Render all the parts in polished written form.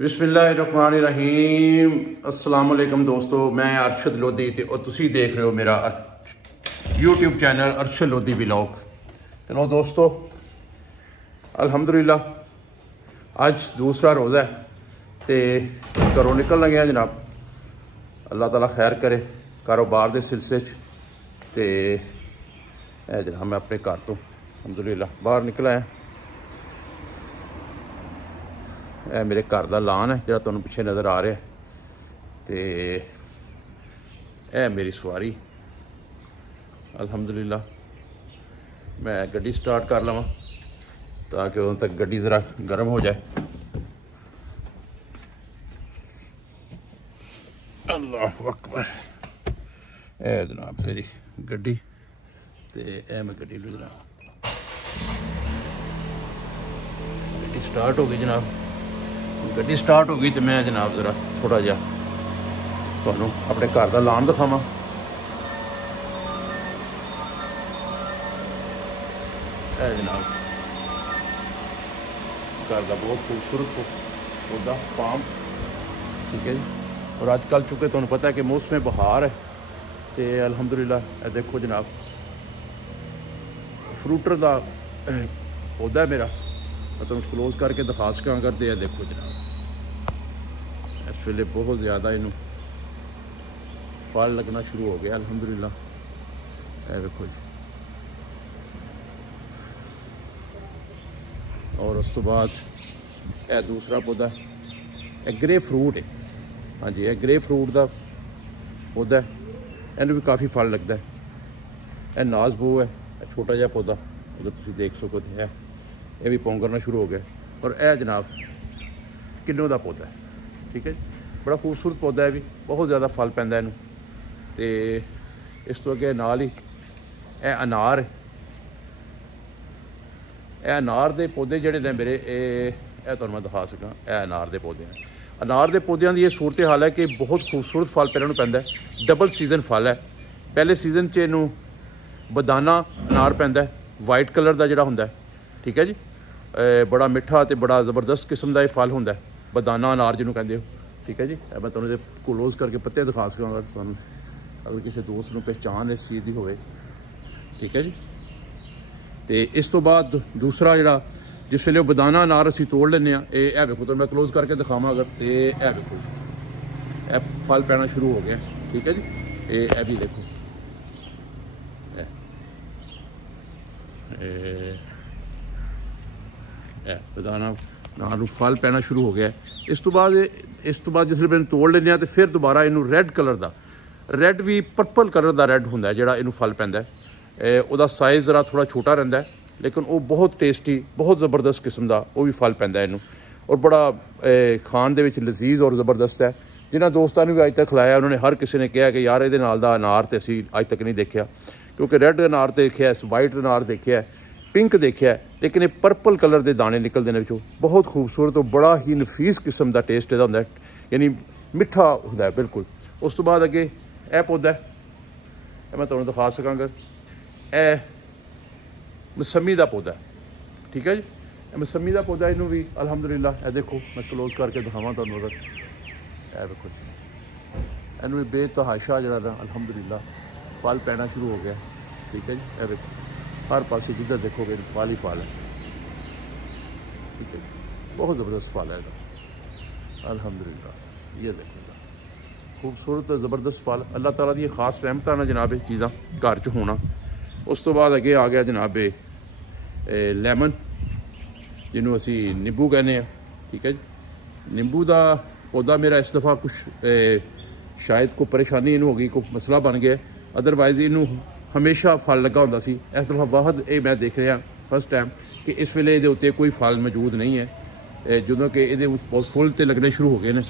बिस्मिल्लाहिर्रहमानिर्रहीम। अस्सलाम वालेकुम दोस्तों, मैं अरशद लोधी और तुसी देख रहे हो मेरा YouTube channel Arshad Lodhi vlog. चलो दोस्तों, अल्हम्दुलिल्लाह अज दूसरा रोज़ा है तो घरों निकल लगे हैं जनाब। अल्लाह ताला खैर करे कारोबार के सिलसिले तो जनाब मैं अपने घर तो अल्हम्दुलिल्लाह बाहर निकला है। मेरे घर का लान है जो तुहानू पिछे नज़र आ रहा है तो मेरी सवारी अल्हम्दुलिल्लाह। मैं गड्डी स्टार्ट कर लवां ताकि उदों तक गड्डी ज़रा गर्म हो जाए। अल्लाह अकबर। जनाब मेरी गड्डी तो मैं गड्डी लू जनाब गड्डी स्टार्ट हो गई जनाब। गड्डी स्टार्ट हो गई तो मैं जनाब ज़रा थोड़ा जहा तुहानू अपने घर का लान दिखावां। जनाब घर का बहुत खूबसूरत पौधा पाम, ठीक है जी। और अजकल चूँकि तुहानू पता है कि मौसम बहार है तो अल्हम्दुलिल्लाह देखो जनाब फ्रूटर का पौधा है मेरा। मैं तुम क्लोज करके दिखा सका करते हैं। देखो जनाब इस वेले बहुत ज़्यादा इनू फल लगना शुरू हो गया अल्हम्दुलिल्लाह। देखो जी, और उस तो बाद यह दूसरा पौधा ग्रे फ्रूट है। हाँ जी, यह ग्रे फ्रूट का पौधा है, इन्हें भी काफ़ी फल लगता है। यह नाजबो है, छोटा जहा पौधा अगर तुम देख सको तो है, ये भी पौंगरना शुरू हो गया। और यह जनाब किन्नों का पौधा है, ठीक है जी। बड़ा खूबसूरत पौधा है, भी बहुत ज़्यादा फल पैंदा इनू। तो इस तो अगे नाल ही यह अनार है। यह अनार के पौधे जोड़े ने मेरे तुहानू मैं दिखा सका। यह अनार के पौधे हैं। अनार के पौधों की ये सूरत हाल है कि बहुत खूबसूरत फल पे इन्होंने पैंदा है। डबल सीजन फल है। पहले सीजन च इनू बदाना अनार पैंदा है, वाइट कलर का जोड़ा होंदा है, ठीक है जी। बड़ा मिठा तो बड़ा ज़बरदस्त किस्म का यह फल होंदा है, बदाना अनार जिन्होंने कहते हो, ठीक है जी। मैं तुहानू क्लोज करके पत्ते दिखा सका अगर किसी दोस्त को पहचान इस चीज़ की होवे, ठीक है जी। तो इस तो बाद दूसरा जोड़ा जिस वे बदाना अनार असी तोड़ लें, यह देखो तो मैं क्लोज करके दिखावा अगर तो यह देखो यह फल पैना शुरू हो गया, ठीक है जी। यह भी देखो बदाना अनार फल पैना शुरू हो गया। इस तो बाद जिसले मैंने तोड़ लें तो फिर दोबारा इनू रैड कलर का, रैड भी पर्पल कलर का रैड होंदा है जोड़ा इनू फल पैंदा है। उसका साइज़ ज़रा थोड़ा छोटा रहिंदा है लेकिन वो बहुत टेस्टी, बहुत ज़बरदस्त किस्म का वो भी फल पैंदा है इनू। और बड़ा खान दे विच लजीज और ज़बरदस्त है। जिन्होंने दोस्तों ने भी अज तक खिलाया उन्होंने हर किसी ने कहा कि यार ये नाल दा अनार तो असी अज तक नहीं देखा, क्योंकि रैड अनार देखा, वाइट अनार देखा, पिंक देखा, लेकिन ये पर्पल कलर के दाने निकलते हैं विचों। बहुत खूबसूरत और बड़ा ही नफीस किस्म का टेस्ट इहदा हुंदा है, यानी मिठा हुंदा है बिल्कुल। उस तो बाद अगे यह पौधा है, मैं तुहानू दिखा सकां अगर यह मौसमी का पौधा है, ठीक है जी। मौसमी का पौधा इनू भी अल्हम्दुलिल्लाह यह देखो मैं क्लोज करके दिखावा तुहानू अगर यह देखो इनू भी बेतहाशा जो अल्हम्दुलिल्लाह फल पैना शुरू हो गया, ठीक है जी। यह देखो हर पास जिधर देखोगे फल ही फल है, ठीक है जी। बहुत ज़बरदस्त फल है इसका अल्हम्दुलिल्लाह। ये देखो खूबसूरत ज़बरदस्त फल, अल्लाह ताला दी खास रहमत ना जनाब चीज़ा घर च होना। उस तो बाद अगे आ गया जनाब लैमन जिन्हों असी नींबू कहने, ठीक है जी। नींबू का पौधा मेरा इस दफ़ा कुछ शायद कोई परेशानी इनू हो गई, कोई मसला बन गया, अदरवाइज़ इनू हमेशा फल लगा होंदा सी। इस दफ़ा वाहद ये मैं देख रहा फस्ट टाइम कि इस वेले ये उत्ते कोई फल मौजूद नहीं है, जो कि ये फुल तो लगने शुरू हो गए हैं।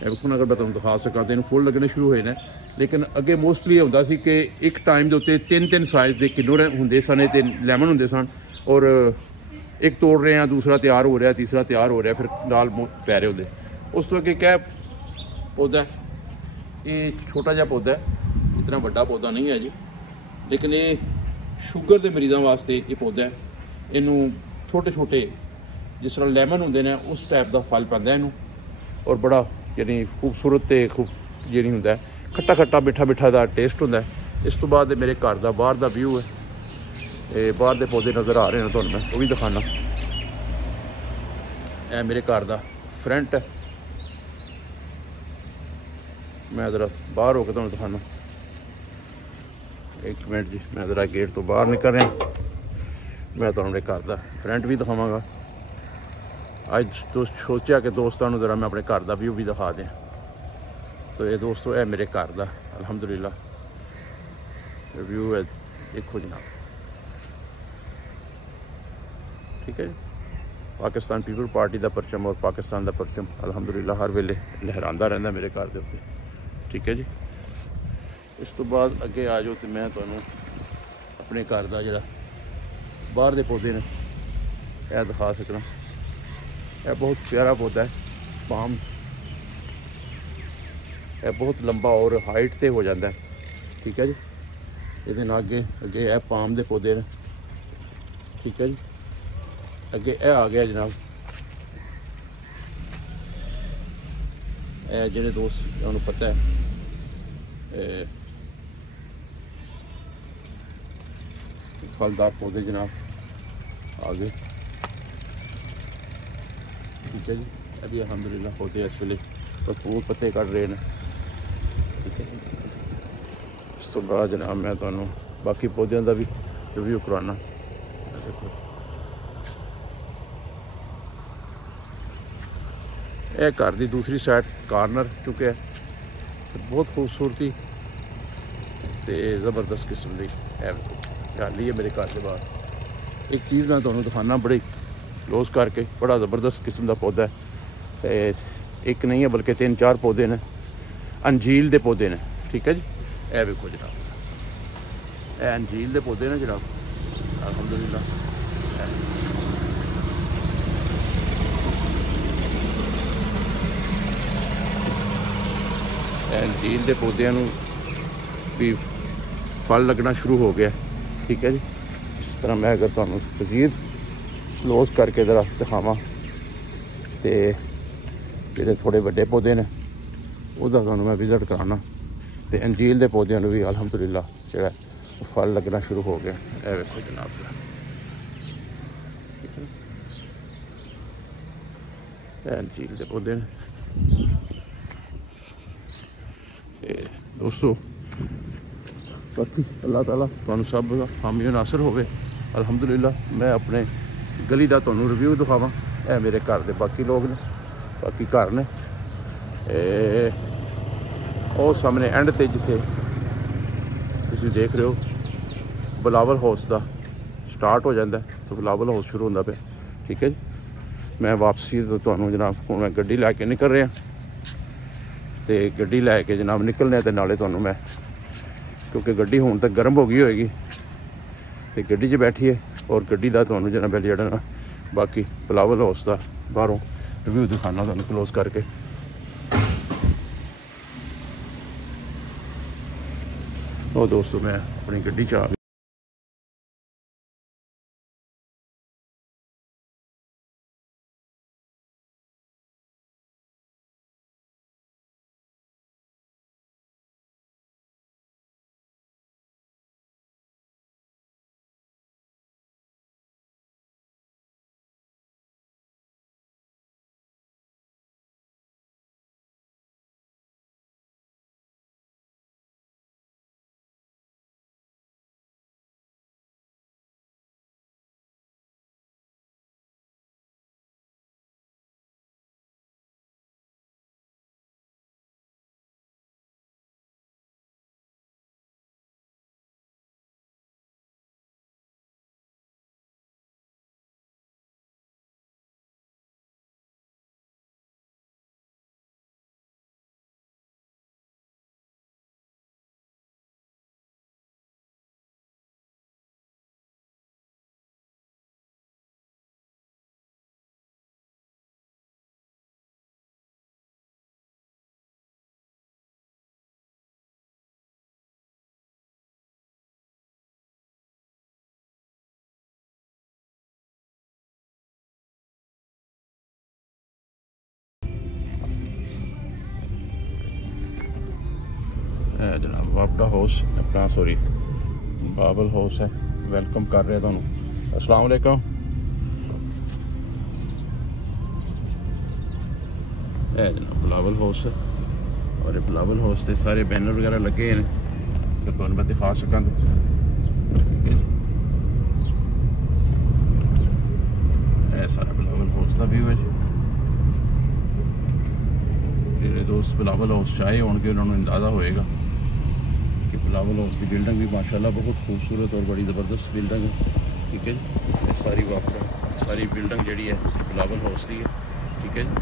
अगर मैं तुहानू दिखा सका तो फुल लगने शुरू हुए हैं, लेकिन अगे मोस्टली होंदा सी कि एक टाइम के उत्ते 3-3 साइज़ के किलो होंदे सन ते लैमन होंदे सन, और एक तोड़ रहे हैं, दूसरा तैयार हो रहा, तीसरा तैयार हो रहा, फिर नाल पै रहे होंदे। उस तो अगे क्या पौधा है, ये छोटा जहा पौधा है, इतना बड़ा पौधा नहीं है जी, लेकिन ये शुगर के मरीज़ों वास्ते ये पौधा है। इनू छोटे छोटे जिस तरह लैमन होंदे ने उस टाइप का फल पैंदा इनू और बड़ा यानी खूबसूरत तो खूब जी होंगे खट्टा खट्टा मिठा मिठा का टेस्ट होंगे। इस तो बाद मेरे घर का बाहर का व्यू है, ये बाहर के पौधे नज़र आ रहे हैं तो मैं वो भी दिखाना। यह मेरे घर का फ्रंट है, मैं ज़रा बाहर होकर तुहानू दिखाना। एक मिनट जी, मैं ज़रा गेट तो बाहर निकल रहा, मैं तुहानू मेरे घर का फ्रंट भी दिखावांगा। अज तो सोचा कि दोस्तों ज़रा मैं अपने घर का व्यू भी दिखा दें। तो ये दोस्तों है मेरे घर का अल्हम्दुलिल्लाह व्यू है, देखो जनाब, ठीक है। पाकिस्तान पीपल पार्टी का परचम और पाकिस्तान का परचम अल्हम्दुलिल्लाह हर वेले लहरांदा रहिंदा मेरे घर के उत्ते, ठीक है जी। इस तो बाद अगे आ जाओ तो मैं तुहानू अपने घर का जिहड़ा बाहर के पौधे ने यह दिखा सकना। यह बहुत प्यारा पौधा है पाम, यह बहुत लंबा और हाइट ते हो जाता है, ठीक है जी। ये अगे अगे यह पाम के पौधे ने, ठीक है जी। अगे यह आ गया जनाब, यह जेह्ड़े दोस्त उन्होंने पता है फलदार पौधे जनाब आ गए, ठीक है जी। अभी अल्हम्दुलिल्लाह पौधे इस वेले भरपूर पत्ते कट रहे हैं, ठीक है। इस तो बाद जनाब मैं तुहानू बाकी पौधों का भी रिव्यू करवाना। देखो यह घर की दूसरी साइड कार्नर चुके बहुत खूबसूरती तो ज़बरदस्त किस्म की हरियाली है मेरे घर के बाहर। एक चीज़ मैं तुहानू दिखाना बड़ी क्लोज करके, बड़ा ज़बरदस्त किस्म का पौधा है, एक नहीं है बल्कि 3-4 पौधे ने, अंजील के पौधे ने, ठीक है जी। यह देखो जनाब, यह अंजील के पौधे ने जनाब अल्हम्दुलिल्लाह। अंजील के पौधों भी फल लगना शुरू हो गया, ठीक है जी। इस तरह मैं अगर तुहानू मज़ीद क्लोज करके ज़रा दिखावां तो जेह्ड़े थोड़े वड्डे पौधे ने उहदा तुहानू मैं विजिट कराना। तो अंजील के पौधों भी अल्हम्दुलिल्लाह जो फल लगना शुरू हो गया। यह देखो जनाब, अंजील के पौधे ने। दोस्तों बाकी अल्लाह ताला तुहानू सब हामी नासर होवे अल्हम्दुलिल्लाह। मैं अपने गली का तुहानू रिव्यू दिखावां। यह मेरे घर के बाकी लोग ने, बाकी घर ने और सामने एंड ते जिथे तुसीं देख रहे हो बिलावल हाउस का स्टार्ट हो जाता है, तो बिलावल हाउस शुरू होंदा पे, ठीक है जी। मैं वापसी तो तुहानू जनाब हुण मैं गड्डी लैके निकल रहा, तो गड्डी लैके जनाब निकलने तो नाले तुहानू मैं, क्योंकि गड्डी हुण तक गर्म हो गई होएगी, तो गड्डी 'च बैठिए और गड्डी का तुहानू जनाब जेह्ड़ा ना बाकी बिलावल हाउस का बाहरों रिव्यू दिखाना तुहानू क्लोज करके। और दोस्तों मैं अपनी गड्डी च आ गया। जनाब वापडा हाउस अपना सॉरी बाबल हाउस है, वेलकम कर रहे हैं तुहानू। अस्सलाम वालेकुम। जनाब बिलावल हाउस है और बिलावल हाउस के सारे बैनर वगैरह लगे हैं तो तुहानू मैं दिखा सकां। सारा बिलावल हाउस का व्यू है जी। मेरे दोस्त बिलावल हाउस आए होंगे, उन्होंने अंदाज़ा होएगा कि बिलावल हाउस की बिल्डिंग भी माशाल्लाह बहुत खूबसूरत और बड़ी ज़बरदस्त बिल्डिंग है। ठीक है जी, सारी वापस सारी बिल्डिंग जी है बिलावल हाउस की है। ठीक है जी,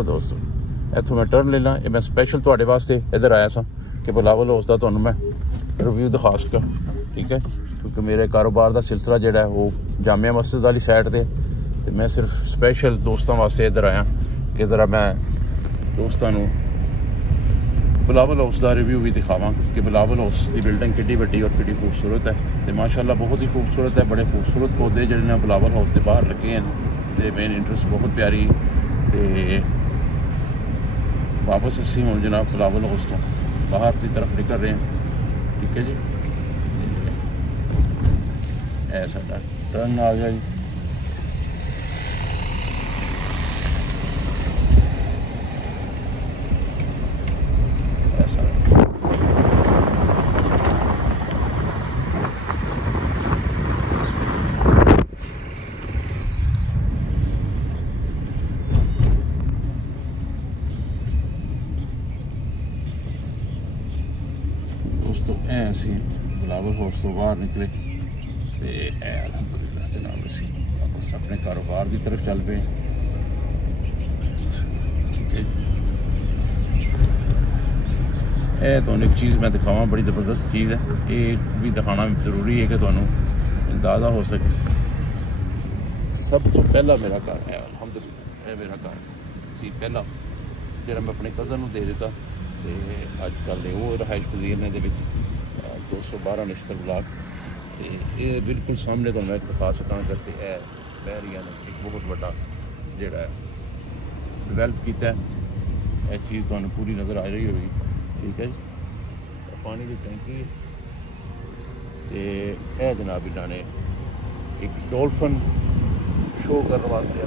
दोस्तों इतों मैं टर्न ले ला, ये मैं स्पैशल थोड़े वास्ते इधर आया सा कि बिलावल हाउस का तुहानू मैं रिव्यू दिखा सका। ठीक है, क्योंकि मेरे कारोबार का सिलसिला जोड़ा है वो जामिया मस्जिद वाली साइड से, तो मैं सिर्फ स्पैशल दोस्तों वास्ते इधर आया कि ज़रा मैं दोस्तों बिलावल हाउस का रिव्यू भी दिखावा कि बिलावल हाउस की बिल्डिंग कितनी वड्डी और कितनी खूबसूरत है। तो माशाल्लाह बहुत ही खूबसूरत है, बड़े खूबसूरत पौधे जो बिलावल हाउस के बाहर लगे हैं, तो मेन इंटरेस्ट बहुत प्यारी। तो वापस असी हूँ जनाब बिलावल हाउस तो बाहर की तरफ निकल रहे हैं। ठीक है जी, ऐसा टर्न आ गया जी। दोस्तों ऐसे बिलावल हाउस तो बाहर निकले तो अल्हम्दुलिल्लाह जनाब असी वापस अपने कारोबार की तरफ चल पे। तो एक चीज़ मैं दिखावा, बड़ी ज़बरदस्त चीज़ है, ये भी दिखाना जरूरी है कि तुहानू अंदाज़ा हो सके। सब तो पहला मेरा घर है अल्हम्दुलिल्लाह, यह मेरा घर सी पहला जो मैं अपने कज़न दे दिता। तो अजकल वो रहायश पजीर ने 212 नश्तर ब्लॉक, ये बिल्कुल सामने तो मैं दिखा सका करके बहरिया ने एक बहुत बड़ा जोड़ा डिवेल्प किया। यह चीज़ तो पूरी नज़र आ रही होगी। ठीक है जी, पानी की टैंकी तो जनाब इन्होंने एक डॉल्फिन शो करने वास्ते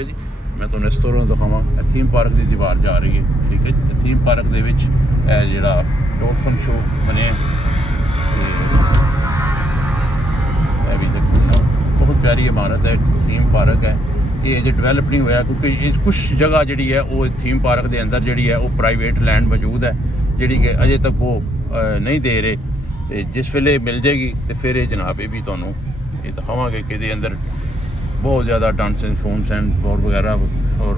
जी मैं तो इस तरह दिखावा। थीम पार्क की दीवार जा रही है। ठीक है, थीम पार्क के जोड़ा डॉल्फिन शो बने बहुत प्यारी इमारत है, थीम पार्क है। ये अजे डिवेलप नहीं होया क्योंकि कुछ जगह जी है वो थीम पार्क के अंदर जी है वो प्राइवेट लैंड मौजूद है जी कि अजे तक वो नहीं दे रहे। जिस वेले मिल जाएगी तो फिर ये जनाब ये भी तुहानू ये दिखावांगे कि अंदर बहुत ज़्यादा डांस एंड फोम्स एंड और वगैरह और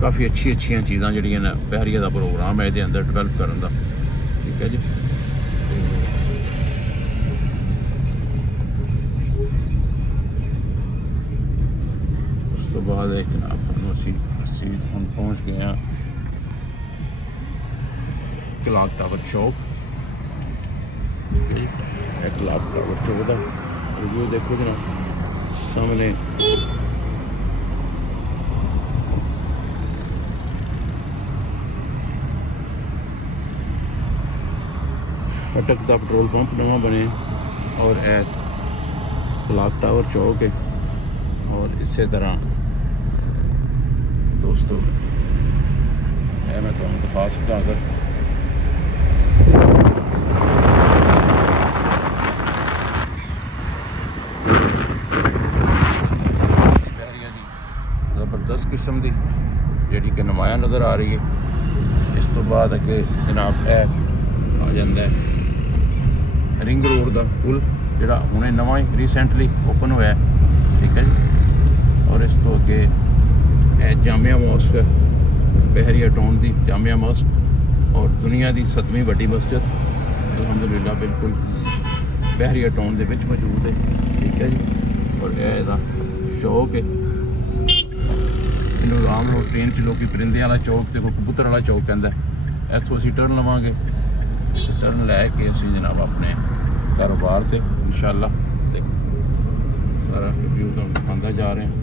काफ़ी अच्छी चीज़ा जड़ियाँ ने बहरिया का प्रोग्राम है ये अंदर डिवेलप करने का। ठीक है जी, उस तो बाद जनाब असी हम पहुँच गए हैं क्लॉक टावर चौक। ठीक है जी, क्लॉक टावर चौक का रिव्यू देखो जनाब सामने। कटक का पेट्रोल पंप नवा बने और क्लॉक टावर चौक है। और इसी तरह दोस्तों मैं तुहानू दिखा सकता अगर ज़बरदस्त किस्म की जी कि नुमाया नज़र आ रही है। इस तो बाद अगे जनाब आ जाता है रिंग रोड का पुल जोड़ा हुणे नवा ही रिसेंटली ओपन होया। ठीक है जी, और इस तो अगे जामिया मॉस्क बहरिया टाउन की जामिया मॉस्क और दुनिया की 7वीं वड्डी मस्जिद अल्हम्दुलिल्लाह बिल्कुल बहरिया टाउन के मौजूद है। ठीक है जी, और यह चौक है, इनू आम लोग ट्रेन च लोग परिंदे वाला चौक तो कोई कबूतर वाला चौक कहता है। इतों असीं टर्न लवांगे, टर्न लैके असीं जनाब अपने कारोबार से इंशाअल्लाह सारा रिव्यू तो दिखाता जा रहे हैं।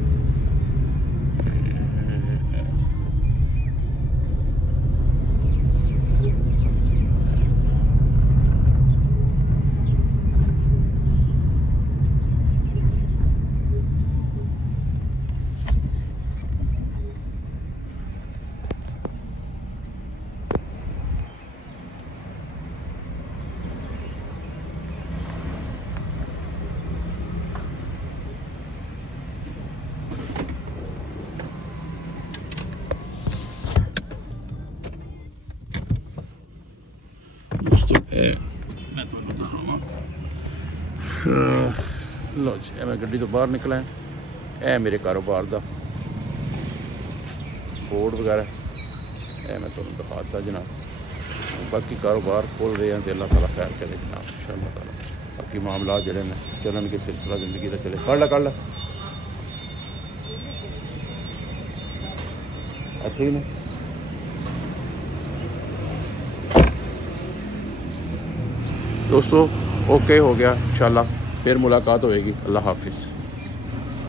मैं तो दिखावा लो जी, मैं गड्डी तो बाहर निकला है। यह मेरे कारोबार का बोर्ड वगैरह यह मैं तुम्हें दिखाता जनाब। बाकी कारोबार खोल रहे हैं तो अल्लाह ताला खैर करे जनाब इंशाअल्लाह ताला। बाकी मामला जड़े ने चलन के सिलसिला जिंदगी का चले। कर ला अच्छी ने दोस्तों ओके हो गया, इंशाल्लाह फिर मुलाकात होएगी। अल्लाह हाफिज़।